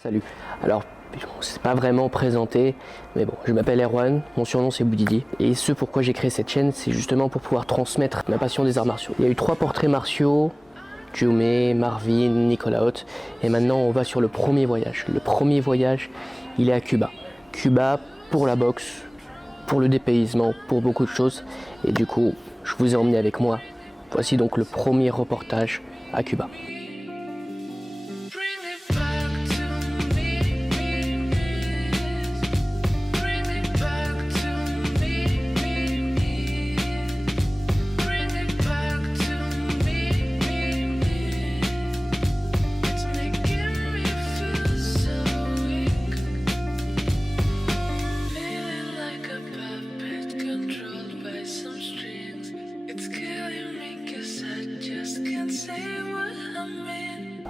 Salut. Alors, c'est pas vraiment présenté, mais bon, je m'appelle Erwan, mon surnom c'est Boudidi. Et ce pourquoi j'ai créé cette chaîne, c'est justement pour pouvoir transmettre ma passion des arts martiaux. Il y a eu 3 portraits martiaux, Jaume, Marvin, Nicolas Haute. Et maintenant, on va sur le premier voyage. Le premier voyage, il est à Cuba. Cuba pour la boxe, pour le dépaysement, pour beaucoup de choses. Et du coup, je vous ai emmené avec moi. Voici donc le premier reportage à Cuba.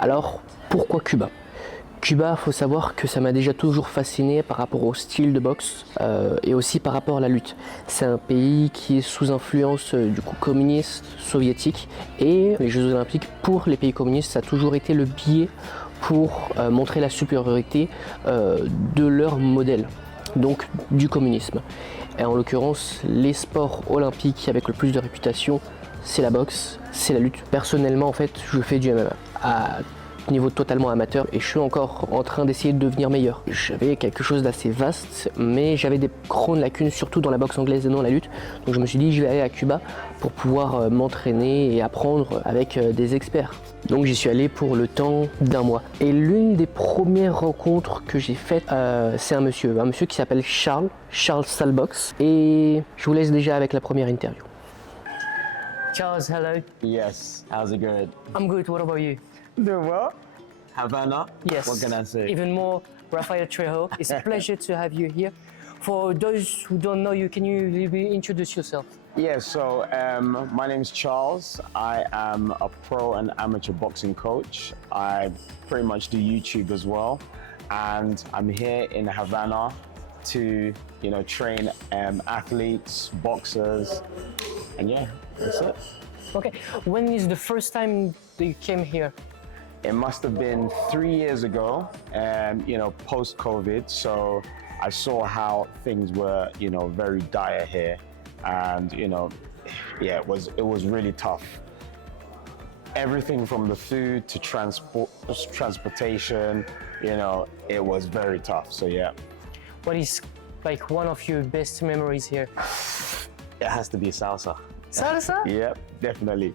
Alors, pourquoi Cuba? Cuba, faut savoir que ça m'a déjà toujours fasciné par rapport au style de boxe et aussi par rapport à la lutte. C'est un pays qui est sous influence du coup communiste, soviétique, et les Jeux Olympiques pour les pays communistes, ça a toujours été le biais pour montrer la supériorité de leur modèle, donc du communisme. Et en l'occurrence, les sports olympiques avec le plus de réputation, c'est la boxe, c'est la lutte. Personnellement, en fait, je fais du MMA à niveau totalement amateur et je suis encore en train d'essayer de devenir meilleur. J'avais quelque chose d'assez vaste, mais j'avais des grandes lacunes, surtout dans la boxe anglaise et dans la lutte. Donc je me suis dit, je vais aller à Cuba pour pouvoir m'entraîner et apprendre avec des experts. Donc j'y suis allé pour le temps d'1 mois. Et l'une des premières rencontres que j'ai faites, c'est un monsieur qui s'appelle Charles Salbox. Et je vous laisse déjà avec la première interview. Charles, hello. Yes, how's it going? I'm good, what about you? Doing well. Havana? Yes. What can I say? Even more, Rafael Trejo. It's a pleasure to have you here. For those who don't know you, can you introduce yourself? Yeah, so my name's Charles. I am a pro and amateur boxing coach. I pretty much do YouTube as well. And I'm here in Havana to, train athletes, boxers, and yeah, that's it. Okay, when is the first time that you came here? It must have been 3 years ago, post-COVID. So I saw how things were, very dire here. And, it was really tough. Everything from the food to transportation, it was very tough. So, yeah. What is like one of your best memories here? It has to be salsa. Salsa? Yeah, definitely.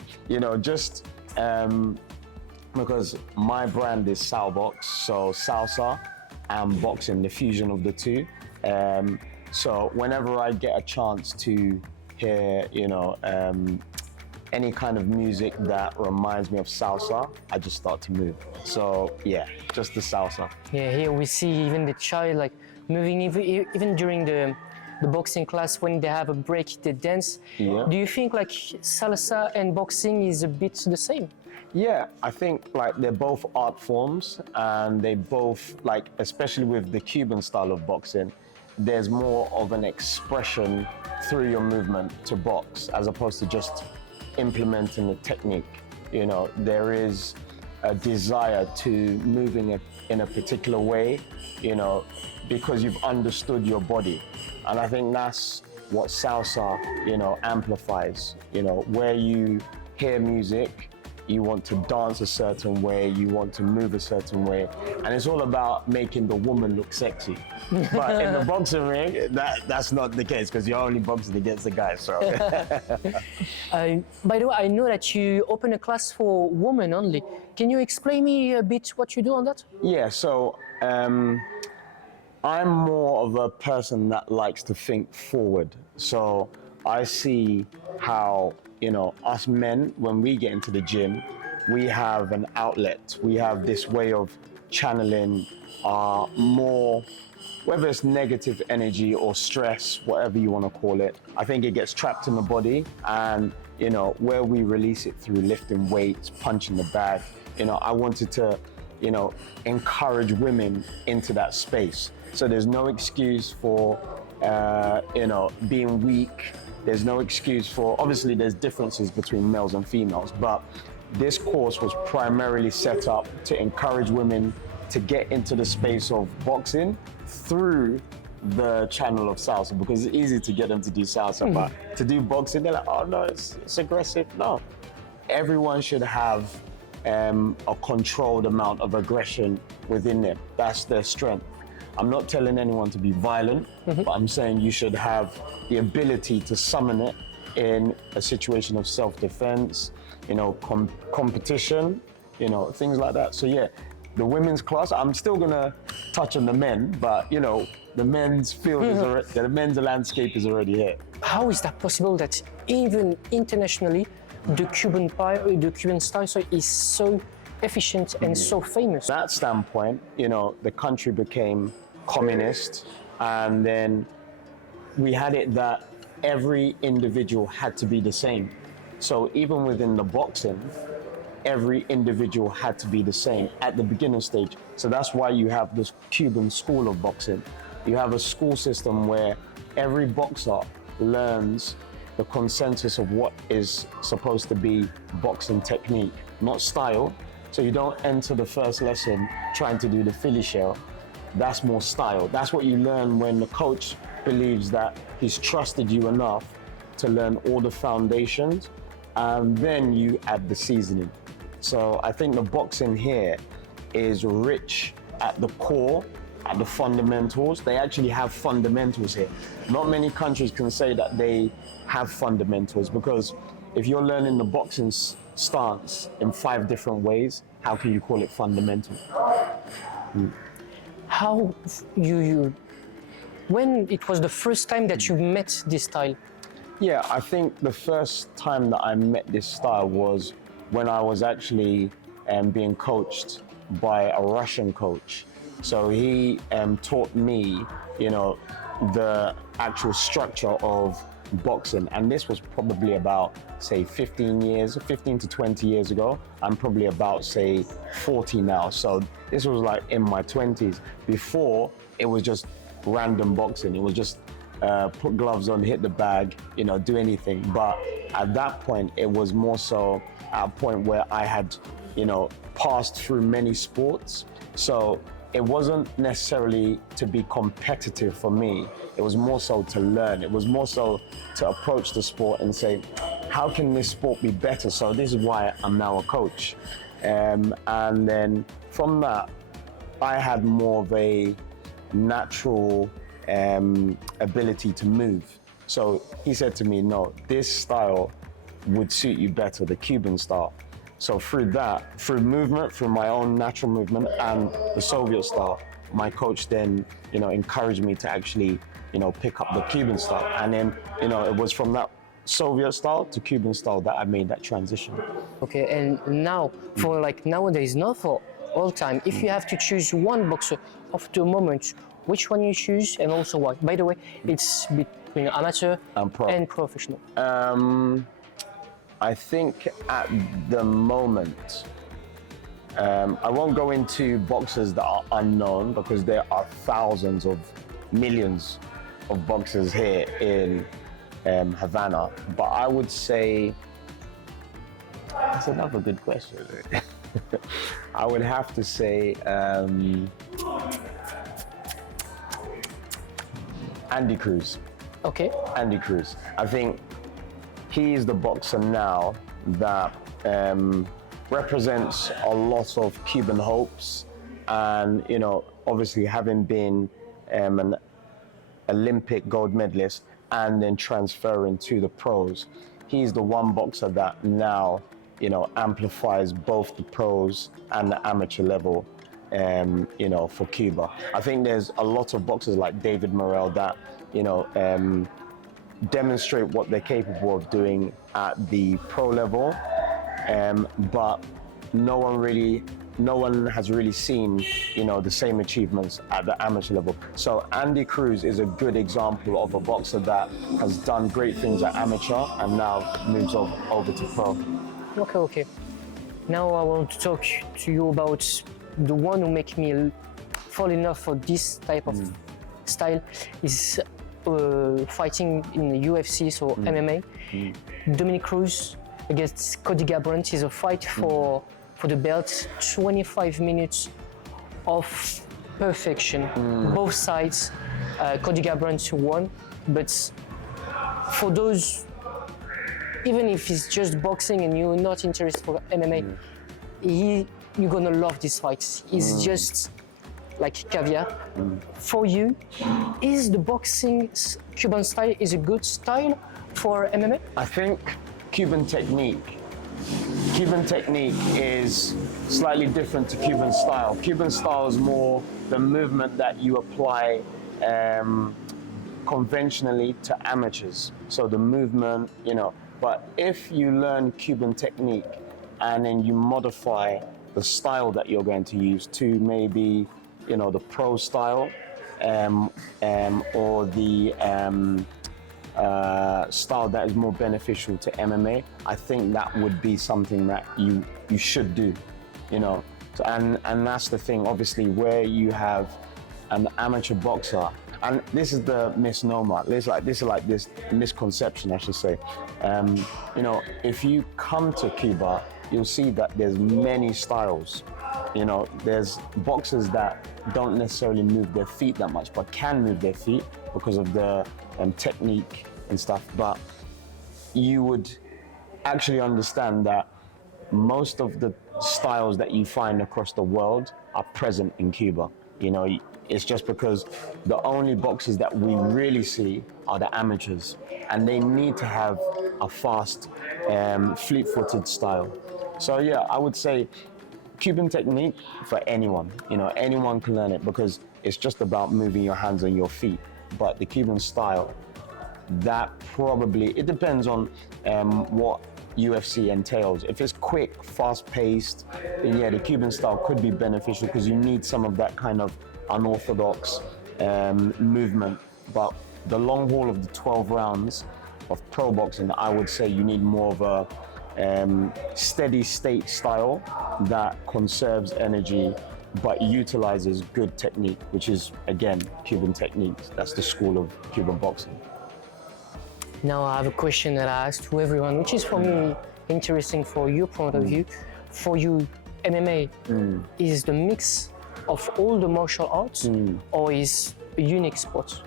Because my brand is Salbox, so salsa and boxing, the fusion of the two. So whenever I get a chance to hear, any kind of music that reminds me of salsa, I just start to move. So yeah, just the salsa. Yeah, here we see even the child like moving, even during the boxing class when they have a break, they dance. Yeah. Do you think like salsa and boxing is a bit the same? Yeah, I think like they're both art forms and they both especially with the Cuban style of boxing, there's more of an expression through your movement to box as opposed to just implementing the technique. There is a desire to moving in a particular way, because you've understood your body. And I think that's what salsa, amplifies, where you hear music, you want to dance a certain way, you want to move a certain way, and it's all about making the woman look sexy. But in the boxing ring, that's not the case because you're only boxing against the guy. So. By the way, I know that you open a class for women only. Can you explain me a bit what you do on that? Yeah, so I'm more of a person that likes to think forward. So I see how, us men, when we get into the gym, we have an outlet. We have this way of channeling more, whether it's negative energy or stress, whatever you want to call it. I think it gets trapped in the body and, where we release it through lifting weights, punching the bag, I wanted to, encourage women into that space. So there's no excuse for, being weak. There's no excuse for, obviously there's differences between males and females, but this course was primarily set up to encourage women to get into the space of boxing through the channel of salsa, because it's easy to get them to do salsa, but to do boxing, they're like, oh no, it's aggressive. No, everyone should have a controlled amount of aggression within them. That's their strength. I'm not telling anyone to be violent, but I'm saying you should have the ability to summon it in a situation of self-defense, you know, competition, you know, things like that. So yeah, the women's class, I'm still gonna touch on the men, but you know, the men's field is already, the men's landscape is already here. How is that possible that even internationally, the Cuban style is so efficient and so famous? From that standpoint, you know, the country became communist, and then we had it that every individual had to be the same. So even within the boxing, every individual had to be the same at the beginning stage. So that's why you have this Cuban school of boxing. You have a school system where every boxer learns the consensus of what is supposed to be boxing technique, not style. So you don't enter the first lesson trying to do the Philly shell. That's more style. That's what you learn when the coach believes that he's trusted you enough to learn all the foundations, and then you add the seasoning. So I think the boxing here is rich at the core, at the fundamentals. They actually have fundamentals here. Not many countries can say that they have fundamentals, because if you're learning the boxing stance in 5 different ways, how can you call it fundamental? How when it was the first time that you met this style? Yeah, I think the first time that I met this style was when I was actually being coached by a Russian coach. So he taught me, you know, the actual structure of boxing, and this was probably about, say, 15 to 20 years ago. I'm probably about, say, 40 now, so this was like in my 20s. Before, it was just random boxing. It was just put gloves on, hit the bag, you know, do anything. But at that point, it was more so at a point where I had, you know, passed through many sports. So it wasn't necessarily to be competitive for me. It was more so to learn. It was more so to approach the sport and say, how can this sport be better? So this is why I'm now a coach. And then from that, I had more of a natural ability to move. So he said to me, no, this style would suit you better, the Cuban style. So through that, through movement, through my own natural movement and the Soviet style, my coach then, you know, encouraged me to actually, you know, pick up the Cuban style. And then, you know, it was from that Soviet style to Cuban style that I made that transition. Okay, and now, for like nowadays, not for all time, if you have to choose one boxer of the moment, which one you choose and also why? By the way, it's between amateur and professional. I think at the moment, I won't go into boxers that are unknown, because there are thousands of millions of boxers here in Havana. But I would say, that's another good question. I would have to say Andy Cruz. Okay. Andy Cruz. I think he is the boxer now that represents a lot of Cuban hopes, and, you know, obviously having been an Olympic gold medalist and then transferring to the pros, he's the one boxer that now, you know, amplifies both the pros and the amateur level, you know, for Cuba. I think there's a lot of boxers like David Morrell that, you know, demonstrate what they're capable of doing at the pro level, but no one has really seen, you know, the same achievements at the amateur level. So Andy Cruz is a good example of a boxer that has done great things at amateur and now moves over to pro. Okay. Now I want to talk to you about the one who make me fall in love for this type of style is fighting in the UFC, so MMA. Dominick Cruz against Cody Garbrandt is a fight for the belt, 25 minutes of perfection. Both sides, Cody Garbrandt won, but for those, even if it's just boxing and you're not interested for MMA, you're gonna love this fight. It's just like caviar. For you, is the boxing Cuban style is a good style for MMA? I think Cuban technique is slightly different to Cuban style. Cuban style is more the movement that you apply conventionally to amateurs. So the movement, but if you learn Cuban technique and then you modify the style that you're going to use to maybe, the pro style or the style that is more beneficial to MMA, I think that would be something that you should do, So, and that's the thing, obviously, where you have an amateur boxer, and this is the misnomer, this is this misconception, I should say. If you come to Cuba, you'll see that there's many styles. There's boxers that don't necessarily move their feet that much, but can move their feet because of the technique and stuff. But you would actually understand that most of the styles that you find across the world are present in Cuba. It's just because the only boxers that we really see are the amateurs, and they need to have a fast, fleet-footed style. So yeah, I would say Cuban technique for anyone. Anyone can learn it because it's just about moving your hands and your feet. But the Cuban style, that probably, it depends on what UFC entails. If it's quick, fast-paced, then yeah, the Cuban style could be beneficial because you need some of that kind of unorthodox movement. But the long haul of the 12 rounds of pro boxing, I would say you need more of a steady state style that conserves energy but utilizes good technique, which is, again, Cuban techniques. That's the school of Cuban boxing. Now I have a question that I ask to everyone, which is for me interesting for your point of view. For you, MMA is the mix of all the martial arts or is a unique sport?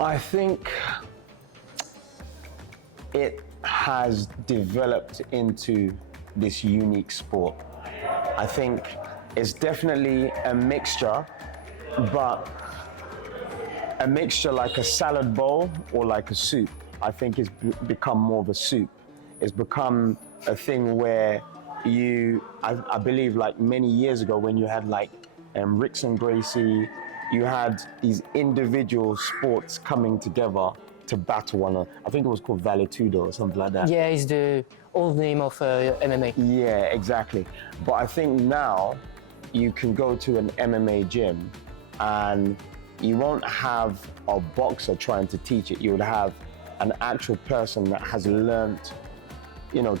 I think it has developed into this unique sport. I think it's definitely a mixture, but a mixture like a salad bowl or like a soup. I think it's become more of a soup. It's become a thing where I believe like many years ago when you had like Rickson Gracie, you had these individual sports coming together to battle one another. I think it was called Valetudo or something like that. Yeah, it's the old name of MMA. Yeah, exactly. But I think now you can go to an MMA gym and you won't have a boxer trying to teach it. You would have an actual person that has learnt,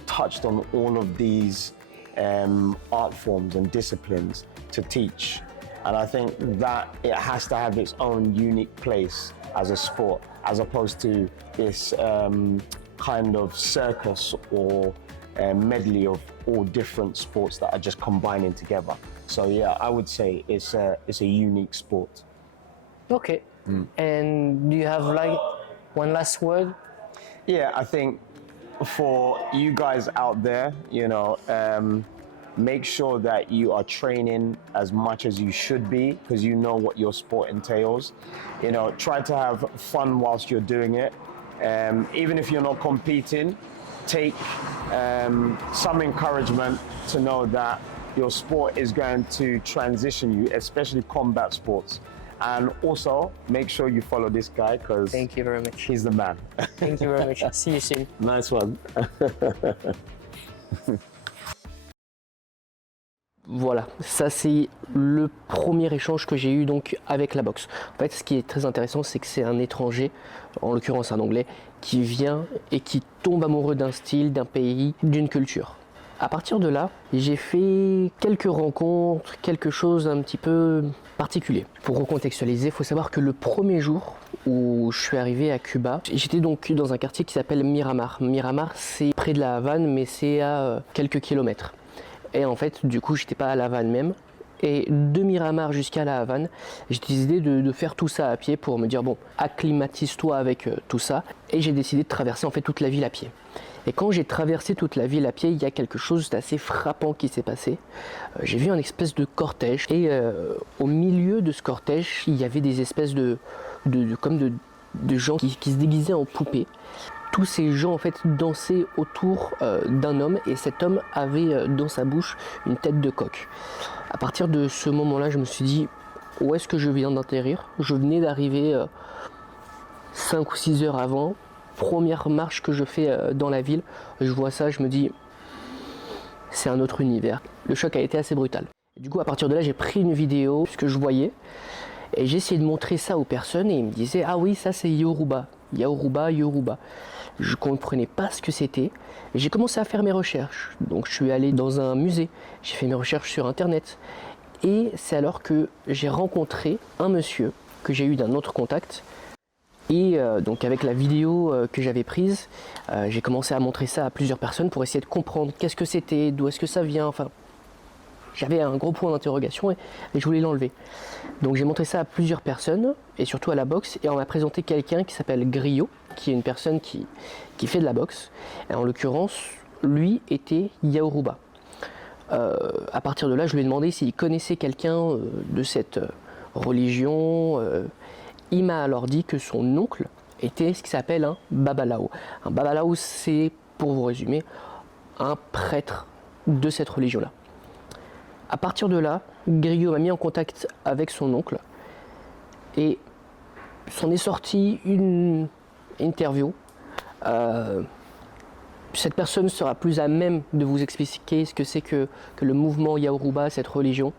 touched on all of these art forms and disciplines to teach. And I think that it has to have its own unique place as a sport, as opposed to this kind of circus or medley of all different sports that are just combining together. So yeah, I would say it's a unique sport. Okay. And do you have like one last word? Yeah, I think for you guys out there, make sure that you are training as much as you should be because you know what your sport entails. Try to have fun whilst you're doing it. Even if you're not competing, take some encouragement to know that your sport is going to transition you, especially combat sports. And also, make sure you follow this guy because Thank you very much. He's the man. Thank you very much. See you soon. Nice one. Voilà, ça c'est le premier échange que j'ai eu donc avec la boxe. En fait, ce qui est très intéressant, c'est que c'est un étranger, en l'occurrence un Anglais, qui vient et qui tombe amoureux d'un style, d'un pays, d'une culture. À partir de là, j'ai fait quelques rencontres, quelque chose d'un petit peu particulier. Pour recontextualiser, il faut savoir que le premier jour où je suis arrivé à Cuba, j'étais donc dans un quartier qui s'appelle Miramar. Miramar, c'est près de la Havane, mais c'est à quelques kilomètres. Et en fait, du coup, j'étais pas à La Havane même, Et de Miramar jusqu'à La Havane, j'ai décidé de faire tout ça à pied pour me dire bon, acclimatise-toi avec tout ça. Et j'ai décidé de traverser en fait toute la ville à pied. Et quand j'ai traversé toute la ville à pied, il y a quelque chose d'assez frappant qui s'est passé. J'ai vu un espèce de cortège et au milieu de ce cortège, il y avait des espèces de gens qui se déguisaient en poupées. Tous ces gens en fait dansaient autour d'un homme et cet homme avait dans sa bouche une tête de coq. À partir de ce moment-là, je me suis dit où est-ce que je viens d'atterrir? Je venais d'arriver 5 ou 6 heures avant. Première marche que je fais dans la ville, je vois ça, je me dis c'est un autre univers. Le choc a été assez brutal. Du coup, à partir de là, j'ai pris une vidéo, ce que je voyais, et j'ai essayé de montrer ça aux personnes et ils me disaient ah oui, ça c'est Yoruba. Yoruba, Yoruba. Je comprenais pas ce que c'était. Et j'ai commencé à faire mes recherches. Donc je suis allé dans un musée, j'ai fait mes recherches sur internet. Et c'est alors que j'ai rencontré un monsieur que j'ai eu d'un autre contact. Et donc avec la vidéo que j'avais prise, j'ai commencé à montrer ça à plusieurs personnes pour essayer de comprendre qu'est-ce que c'était, d'où est-ce que ça vient, enfin j'avais un gros point d'interrogation et je voulais l'enlever. Donc j'ai montré ça à plusieurs personnes et surtout à la boxe et on m'a présenté quelqu'un qui s'appelle Griot, qui est une personne qui fait de la boxe. Et en l'occurrence, lui était Yaoruba. À partir de là, je lui ai demandé s'il connaissait quelqu'un de cette religion. Il m'a alors dit que son oncle était ce qui s'appelle un babalao. Un babalao, c'est, pour vous résumer, un prêtre de cette religion-là. À partir de là, Griot m'a mis en contact avec son oncle et s'en est sorti une interview. Cette personne sera plus à même de vous expliquer ce que c'est que le mouvement Yaoruba, cette religion.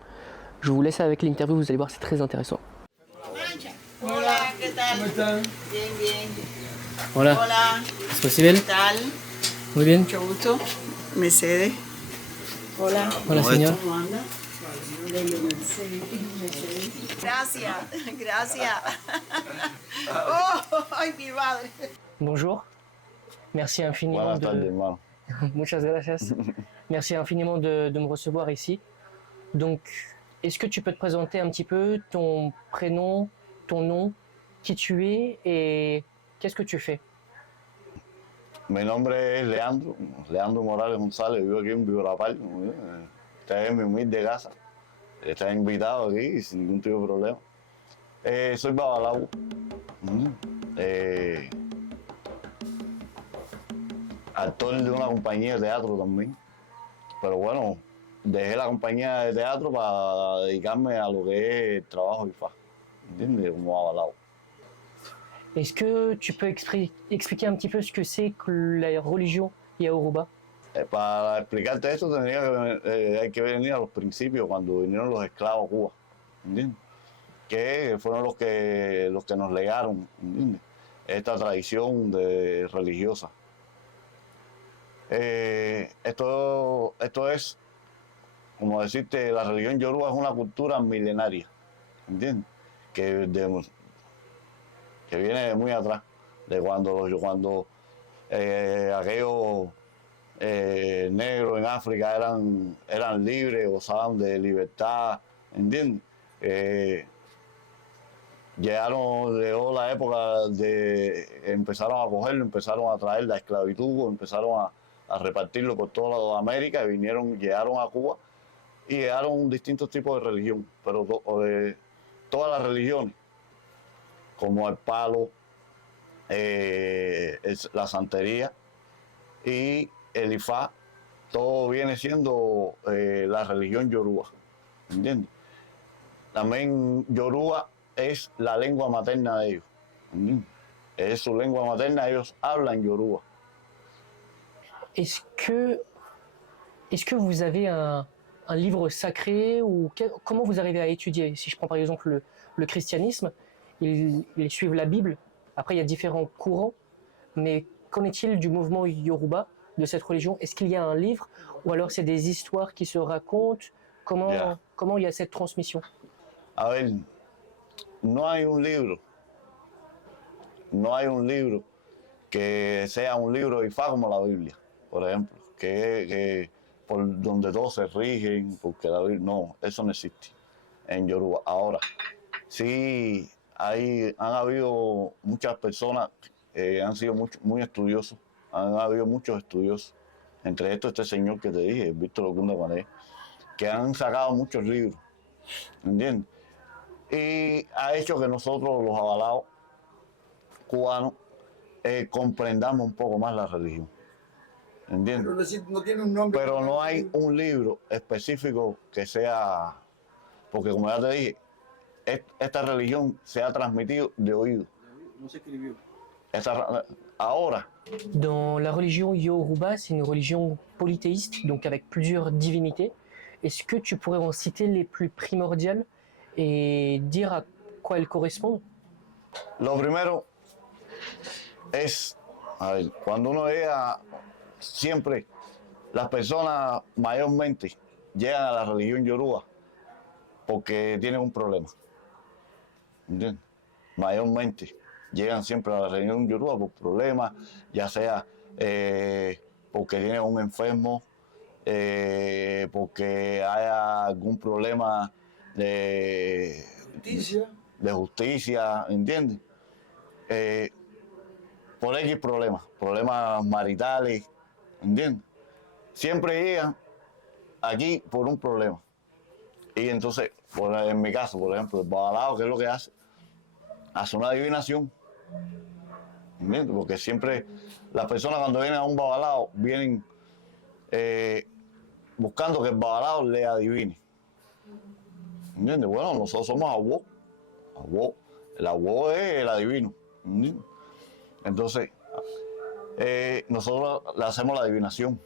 Je vous laisse avec l'interview, vous allez voir, c'est très intéressant. Hola, ¿qué tal? ¿Cómo están? Bien, bien. Hola. Hola, ¿Es posible? ¿qué tal? Muy bien. Mucho gusto. Mercedes. Hola. Hola, señor. ¿Cómo anda? Gracias, gracias. Oh, ay, mi madre. Bonjour. Merci infiniment Buenas tardes, hermano. Muchas gracias. Merci infiniment de me recevoir ici. Donc, est-ce que tu peux te présenter un petit peu ton prénom, ton nom, qui tu es et qu'est-ce que tu fais? Mi nombre es Leandro Morales González, vivo aquí en Viborapal. Esta es mi humilde casa. Estás invitado aquí sin ningún tipo de problema. Soy babalao. Actor de una compañía de teatro también. Pero bueno, dejé la compañía de teatro para dedicarme a lo que es el trabajo IFA. ¿Entiendes? Como babalao. Est-ce que tu peux expliquer un petit peu ce que c'est que la religion Yaoruba? Para explicarte esto hay que venir a los principios, cuando vinieron los esclavos a Cuba, ¿entiendes? Que fueron los que nos legaron, ¿entiendes? Esta tradición religiosa. Esto es, como decirte, la religión yoruba es una cultura milenaria, ¿entiendes? Que viene de muy atrás, de cuando aquellos negros en África eran libres, gozaban de libertad, ¿entiendes? Llegó la época empezaron a cogerlo, empezaron a traer la esclavitud, empezaron a repartirlo por toda América y llegaron a Cuba y llegaron distintos tipos de religión, pero todas las religiones, como el palo, la santería y el Ifá, todo viene siendo la religión yoruba, ¿entiendes? También yoruba es la lengua materna de ellos, ¿entiendes? Es su lengua materna, ellos hablan yoruba. Est-ce que vous avez un livre sacré ou comment vous arrivez à étudier? Si je prends par exemple le christianisme, ils suivent la Bible. Après, il y a différents courants, mais qu'en est-il du mouvement Yoruba, de cette religion? Est-ce qu'il y a un livre ou alors c'est des histoires qui se racontent? Comment il y a cette transmission? A ver, no hay un libro que sea un libro de Ifá como la Biblia, por ejemplo, que por donde todos se rigen, porque la Biblia, no, eso no existe. en Yoruba. Ahora, sí, han habido muchas personas que han sido muy estudiosos, han habido muchos estudiosos, entre estos este señor que te dije, Víctor Okunda Mané, que han sacado muchos libros, ¿entiendes? Y ha hecho que nosotros, los avalados cubanos, comprendamos un poco más la religión, ¿entiendes? Pero no tiene un nombre. Pero no hay un libro específico que sea, porque como ya te dije, esta religión se ha transmitido de oído. No se escribió. Ahora, Dans la religion Yoruba, c'est une religion polythéiste, donc avec plusieurs divinités. Est-ce que tu pourrais en citer les plus primordiales et dire à quoi elles correspondent? lo primero es, a ver, cuando uno llega, siempre las personas mayormente llegan a la religión yoruba porque tienen un problema, ¿entiendes? Mayormente llegan siempre a la religión yoruba por problemas, ya sea porque tienen un enfermo, porque haya algún problema Justicia. de justicia, ¿entiendes? Por X problemas maritales, ¿entiendes? Siempre llegan aquí por un problema. Y entonces, en mi caso, por ejemplo, el babalao, ¿qué es lo que hace? Hace una adivinación, ¿entiendes? Porque siempre las personas cuando vienen a un babalao vienen buscando que el babalao le adivine, ¿entiendes? Bueno, nosotros somos abuó. El abuó es el adivino, ¿entiendes? Entonces, nosotros le hacemos la adivinación,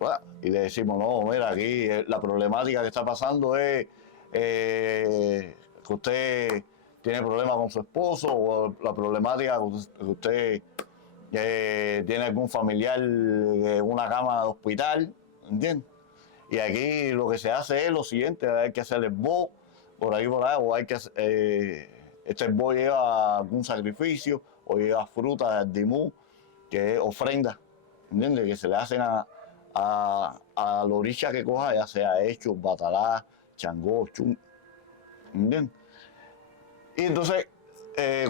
¿verdad? Y le decimos, no, mira, aquí la problemática que está pasando es que usted tiene problemas con su esposo, o la problemática que usted tiene algún familiar en una cama de hospital, ¿entiendes? Y aquí lo que se hace es lo siguiente, hay que hacer el bo por ahí, o hay que este bo lleva algún sacrificio, o lleva fruta de dimú, que es ofrenda, ¿entiendes? Que se le hacen a la orilla que coja, ya sea hecho, batalá, changó, chum, ¿entiendes? Y entonces,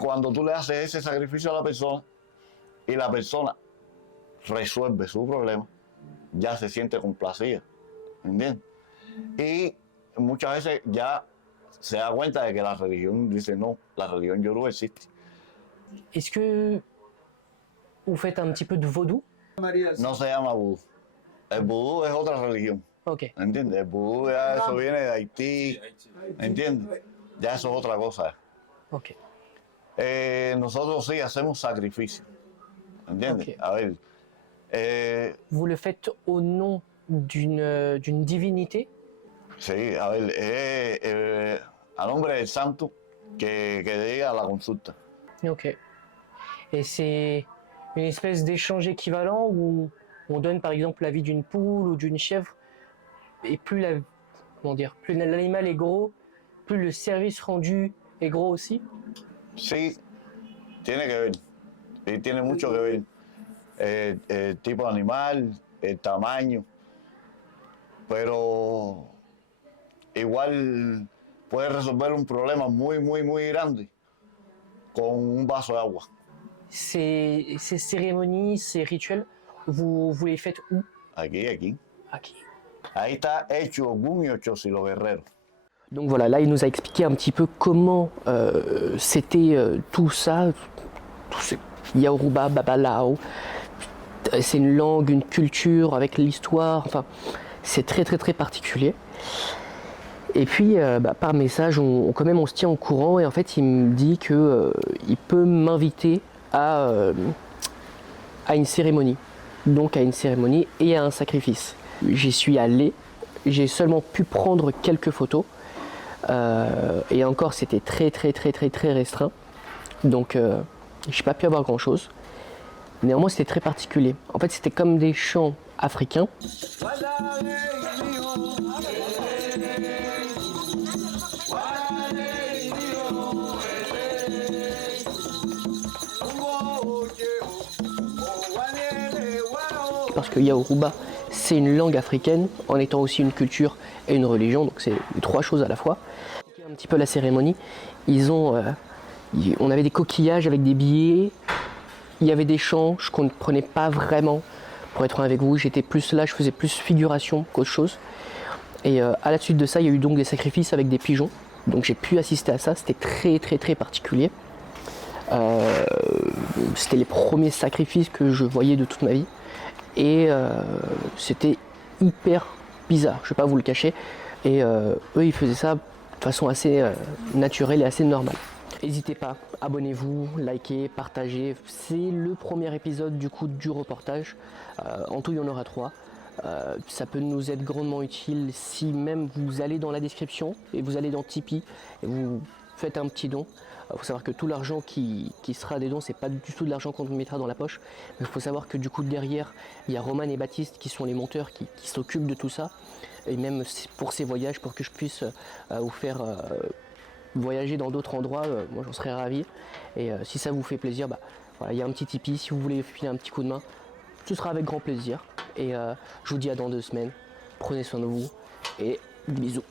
cuando tú le haces ese sacrificio a la persona y la persona resuelve su problema, ya se siente complacida, ¿entiendes? Y muchas veces ya se da cuenta de que la religión dice no, la religión yoruba existe. Est-ce que vous faites un petit peu de vaudou? María. No se llama vudú. El vudú es otra religión, Ok. ¿entiendes? El vudú ya eso viene de Haití, ¿entiendes? Ya eso es otra cosa. Ok. Nosotros sí hacemos sacrificio, ¿entiendes? Ok. A ver, Vous le faites au nom d'une divinité? sí, a ver, a nombre del santo que diga la consulta. Ok. Et c'est une espèce d'échange équivalent où on donne par exemple la vie d'une poule ou d'une chèvre, et plus plus l'animal est gros, plus le service rendu est gros aussi. Sí, tiene que ver, sí, tiene mucho que ver. El tipo de animal, el tamaño, pero igual puede resolver un problema muy grande con un vaso de agua. Ces cérémonies, ces rituels, vous les faites où? Aquí. Aquí. Ahí está hecho Ogun y Ochosi, los guerreros. Donc voilà, là il nous a expliqué un petit peu comment c'était tout ça, tout ce Yaoruba, Babalao. C'est une langue, une culture avec l'histoire, enfin c'est très particulier. Et puis par message, quand même on se tient au courant, et en fait il me dit que il peut m'inviter à une cérémonie, donc à une cérémonie et à un sacrifice. J'y suis allé, j'ai seulement pu prendre quelques photos, et encore c'était très restreint, donc j'ai pas pu avoir grand chose. Néanmoins c'était très particulier. En fait c'était comme des chants africains. Parce que Yaoruba, c'est une langue africaine, en étant aussi une culture et une religion, donc c'est les trois choses à la fois. Un petit peu la cérémonie, on avait des coquillages avec des billets, il y avait des chants, je ne comprenais pas vraiment, pour être franc avec vous, j'étais plus là, je faisais plus figuration qu'autre chose. Et à la suite de ça, il y a eu donc des sacrifices avec des pigeons, donc j'ai pu assister à ça, c'était très particulier. C'était les premiers sacrifices que je voyais de toute ma vie, et c'était hyper bizarre, je ne vais pas vous le cacher, et eux ils faisaient ça de façon assez naturelle et assez normale. N'hésitez pas, abonnez-vous, likez, partagez. C'est le premier épisode du coup du reportage. En tout, il y en aura 3. Ça peut nous être grandement utile si même vous allez dans la description et vous allez dans Tipeee et vous faites un petit don. Il faut savoir que tout l'argent qui sera des dons, c'est pas du tout de l'argent qu'on mettra dans la poche. Mais il faut savoir que du coup derrière, il y a Roman et Baptiste qui sont les monteurs qui s'occupent de tout ça. Et même pour ces voyages, pour que je puisse vous faire voyager dans d'autres endroits, moi j'en serais ravi. Et si ça vous fait plaisir, voilà, il y a un petit Tipeee, si vous voulez filer un petit coup de main, ce sera avec grand plaisir. Et je vous dis à dans 2 semaines, prenez soin de vous et bisous.